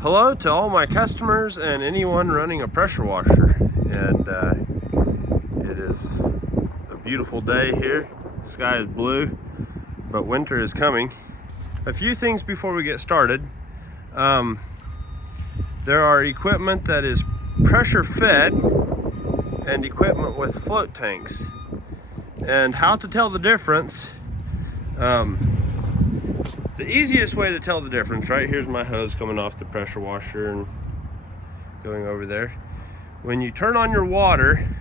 Hello to all my customers and anyone running a pressure washer. And it is a beautiful day here. The sky is blue, but winter is coming. A few things before we get started. There are equipment that is pressure fed and equipment with float tanks. And how to tell the difference. The easiest way to tell the difference, right? Here's my hose coming off the pressure washer and going over there. When you turn on your water,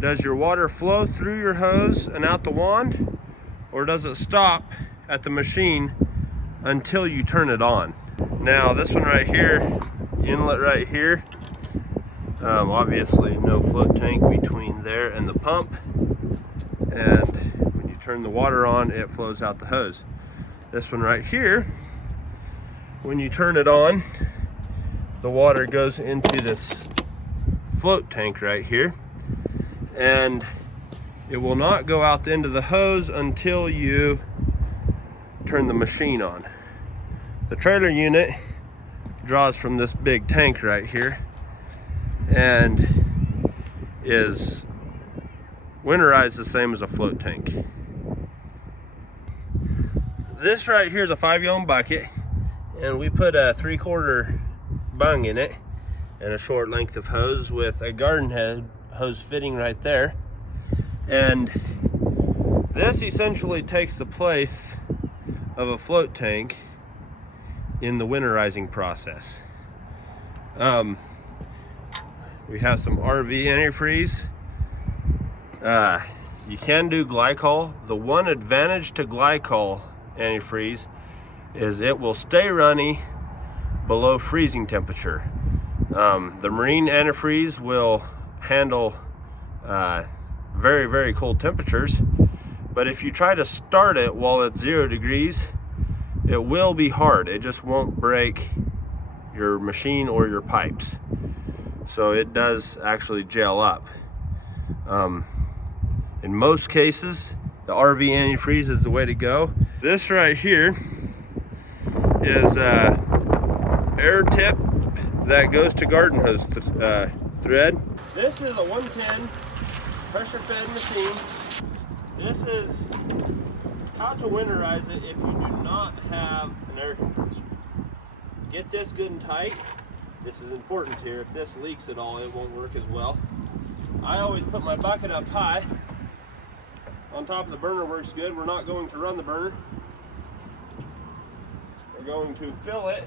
does your water flow through your hose and out the wand? Or does it stop at the machine until you turn it on? Now this one right here, inlet right here, obviously no float tank between there and the pump. And when you turn the water on, it flows out the hose. This one right here, when you turn it on, the water goes into this float tank right here, and it will not go out into the hose until you turn the machine on. The trailer unit draws from this big tank right here and is winterized the same as a float tank. This right here is a 5-gallon bucket, and we put a 3/4 bung in it and a short length of hose with a garden head hose fitting right there. And this essentially takes the place of a float tank in the winterizing process. We have some RV antifreeze. You can do glycol. The one advantage to glycol antifreeze is it will stay runny below freezing temperature. The marine antifreeze will handle very, very cold temperatures, but if you try to start it while it's 0 degrees, it will be hard. It just won't break your machine or your pipes. So it does actually gel up. In most cases, the RV antifreeze is the way to go. This right here is air tip that goes to garden hose thread. This is a 110 pressure fed machine. This is how to winterize it if you do not have an air compressor. Get this good and tight. This is important here. If this leaks at all, it won't work as well. I always put my bucket up high. On top of the burner works good. We're not going to run the burner. We're going to fill it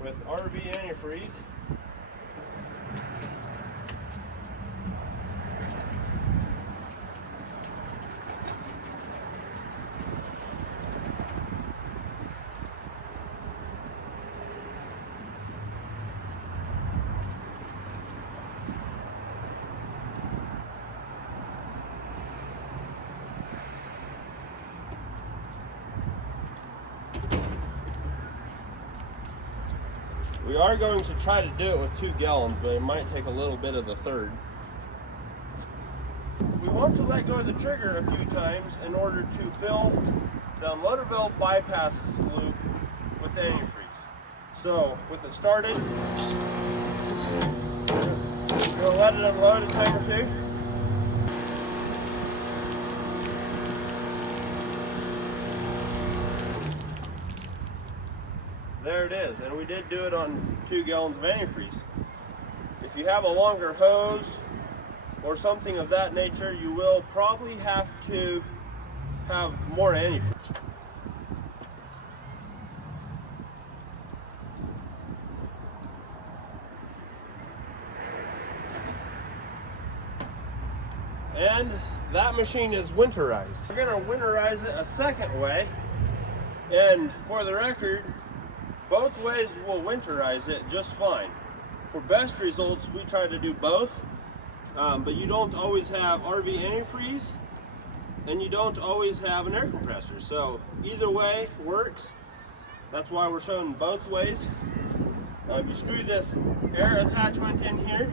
with RV antifreeze. We are going to try to do it with 2 gallons, but it might take a little bit of the third. We want to let go of the trigger a few times in order to fill the unloader valve bypass loop with antifreeze. So, with it started, we're going to let it unload a tank or two. There it is, and we did do it on 2 gallons of antifreeze. If you have a longer hose or something of that nature, you will probably have to have more antifreeze. And that machine is winterized. We're going to winterize it a second way, and for the record, both ways will winterize it just fine. For best results, we try to do both, but you don't always have RV antifreeze, and you don't always have an air compressor. So either way works. That's why we're showing both ways. You screw this air attachment in here,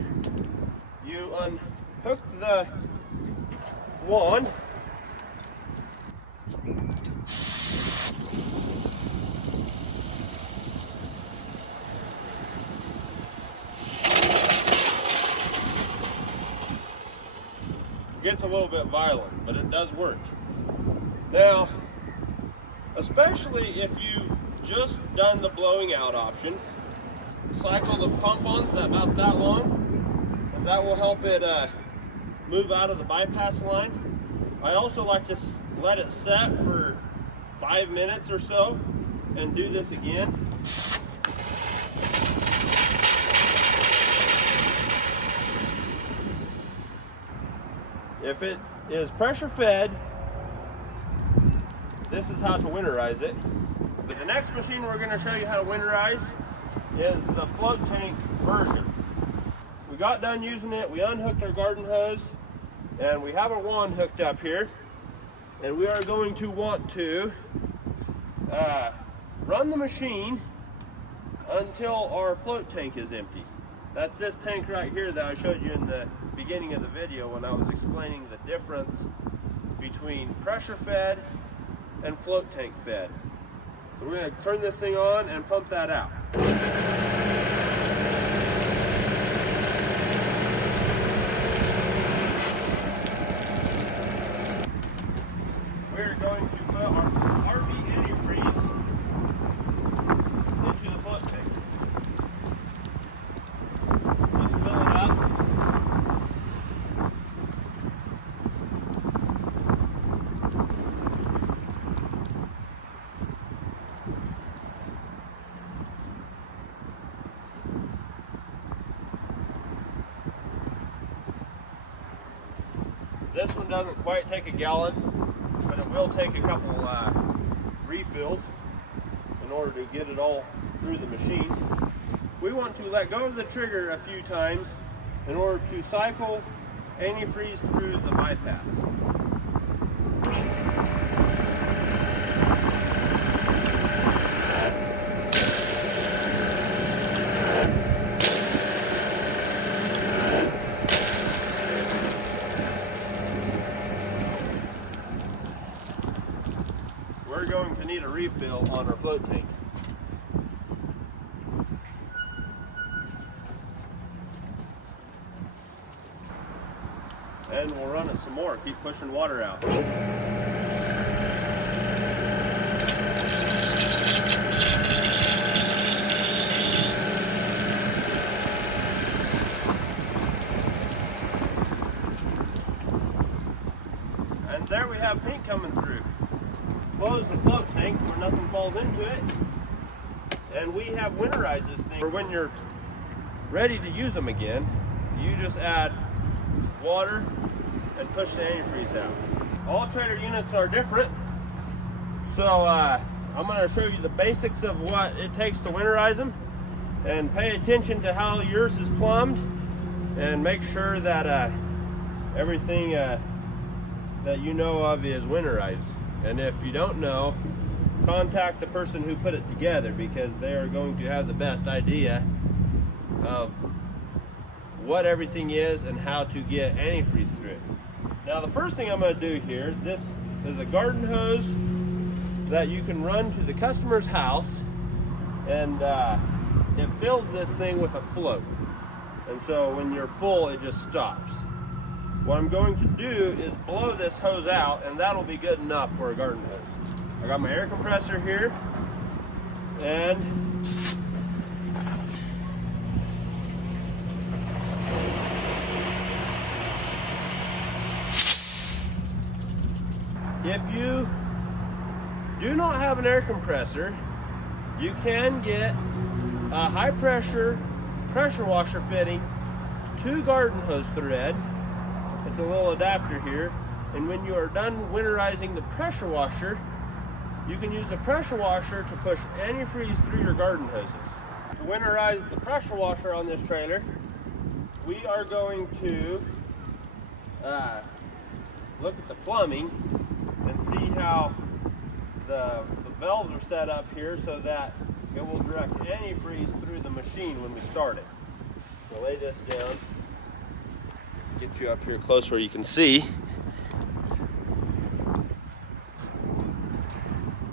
you unhook the wand, gets a little bit violent, but it does work. Now, especially if you've just done the blowing out option, cycle the pump on about that long, and that will help it move out of the bypass line. I also like to let it set for 5 minutes or so and do this again. If it is pressure fed, this is how to winterize it. But the next machine we're going to show you how to winterize is the float tank version. We got done using it, we unhooked our garden hose, and we have our wand hooked up here. And we are going to want to run the machine until our float tank is empty. That's this tank right here that I showed you in the beginning of the video when I was explaining the difference between pressure fed and float tank fed. So we're going to turn this thing on and pump that out. We're going to put our RV antifreeze into the float tank. Just fill it up. This one doesn't quite take a gallon, but it will take a couple refills in order to get it all through the machine. We want to let go of the trigger a few times in order to cycle antifreeze through the bypass. We're going to need a refill on our float tank. And we'll run it some more, keep pushing water out. And there we have paint coming through. Close the float tank where nothing falls into it, and we have winterized this thing. For when you're ready to use them again, you just add water and push the antifreeze out. All trailer units are different, so I'm going to show you the basics of what it takes to winterize them, and pay attention to how yours is plumbed, and make sure that everything that you know of is winterized. And if you don't know, contact the person who put it together, because they are going to have the best idea of what everything is and how to get antifreeze through it. Now the first thing I'm going to do here, this is a garden hose that you can run to the customer's house, and it fills this thing with a float. And so when you're full, it just stops. What I'm going to do is blow this hose out, and that'll be good enough for a garden hose. I got my air compressor here, and if you do not have an air compressor, you can get a high pressure washer fitting to garden hose thread. It's a little adapter here, and when you are done winterizing the pressure washer, you can use the pressure washer to push antifreeze through your garden hoses. To winterize the pressure washer on this trailer, we are going to look at the plumbing and see how the valves are set up here so that it will direct antifreeze through the machine when we start it. We'll lay this down, get you up here close where you can see.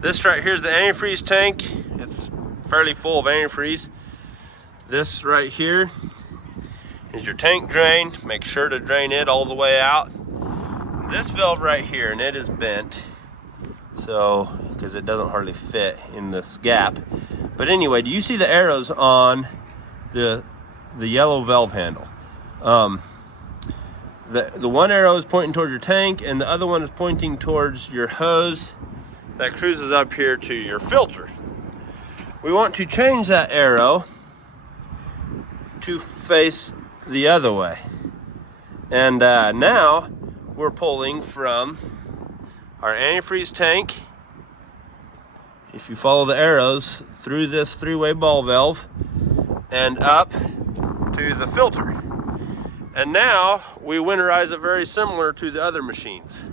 This right here is the antifreeze tank. It's fairly full of antifreeze. This right here is your tank drain. Make sure to drain it all the way out. this valve right here, and it is bent, so because it doesn't hardly fit in this gap. But anyway, do you see the arrows on the yellow valve handle? The one arrow is pointing towards your tank, and the other one is pointing towards your hose that cruises up here to your filter. We want to change that arrow to face the other way. And now we're pulling from our antifreeze tank, if you follow the arrows, through this three-way ball valve and up to the filter. And now we winterize it very similar to the other machines.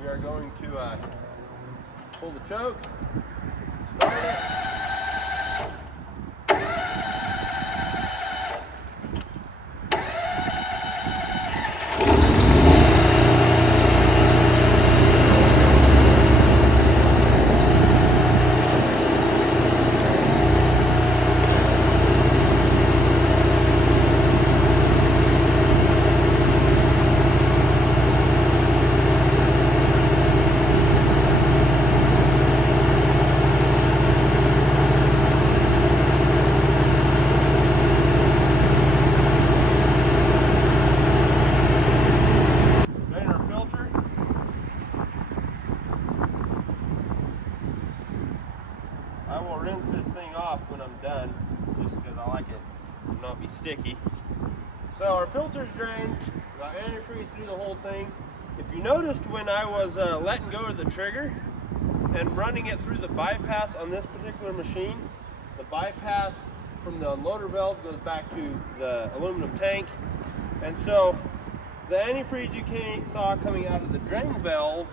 We are going to pull the choke, start it. I will rinse this thing off when I'm done, just because I like it to not be sticky. So our filter's drained, got antifreeze through the whole thing. If you noticed when I was letting go of the trigger and running it through the bypass on this particular machine, the bypass from the unloader valve goes back to the aluminum tank. And so the antifreeze you saw coming out of the drain valve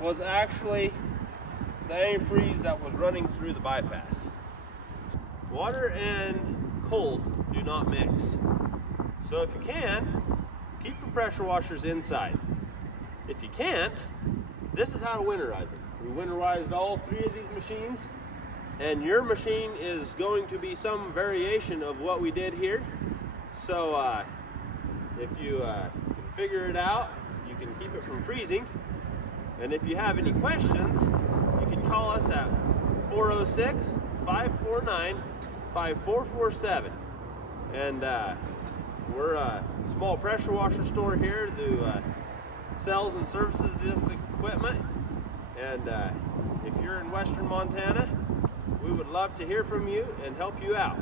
was actually the antifreeze that was running through the bypass. Water and cold do not mix. So if you can, keep your pressure washers inside. If you can't, this is how to winterize it. We winterized all three of these machines, and your machine is going to be some variation of what we did here. So if you can figure it out, you can keep it from freezing. And if you have any questions, you can call us at 406-549-5447. And we're a small pressure washer store here that sells and services this equipment. And if you're in Western Montana, we would love to hear from you and help you out.